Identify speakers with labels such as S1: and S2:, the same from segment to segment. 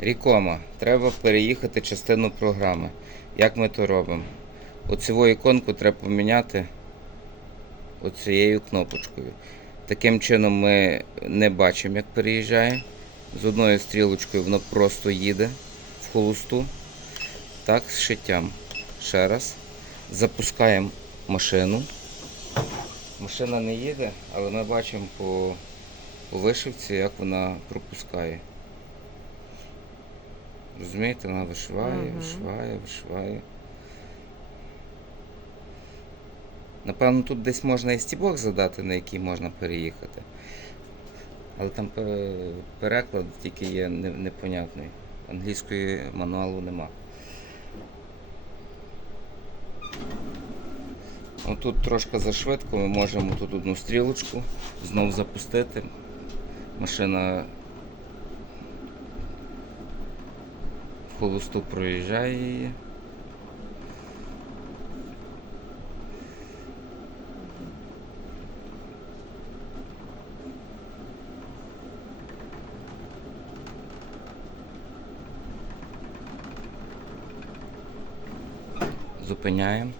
S1: Рікома. Треба переїхати частину програми. Як ми то робимо? Оцеву іконку треба поміняти оцією кнопочкою. Таким чином ми не бачимо, як переїжджає. З одною стрілочкою воно просто їде в холосту. Так, з шиттям. Ще раз. Запускаємо машину. Машина не їде, але ми бачимо по, по вишивці, як вона пропускає. Розумієте, вона вишиває, вишиває, вишиває. Напевно, тут десь можна і стібок задати, на який можна переїхати. Але там переклад тільки є непонятний. Англійської мануалу нема. Тут трошки зашвидко, ми можемо тут одну стрілочку знову запустити. Машина в холосту проїжджає її. Зупиняємо.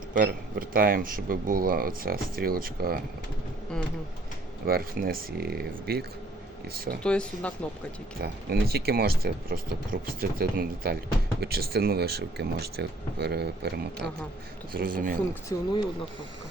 S1: Тепер вертаємо, щоб була оця стрілочка
S2: Угу.
S1: вверх-вниз і вбік. І все.
S2: То є одна кнопка тільки.
S1: Так. Ви не тільки можете просто пропустити одну деталь, ви частину вишивки можете пере- перемотати.
S2: Ага. Тобто
S1: Зрозуміло.
S2: Функціонує одна кнопка.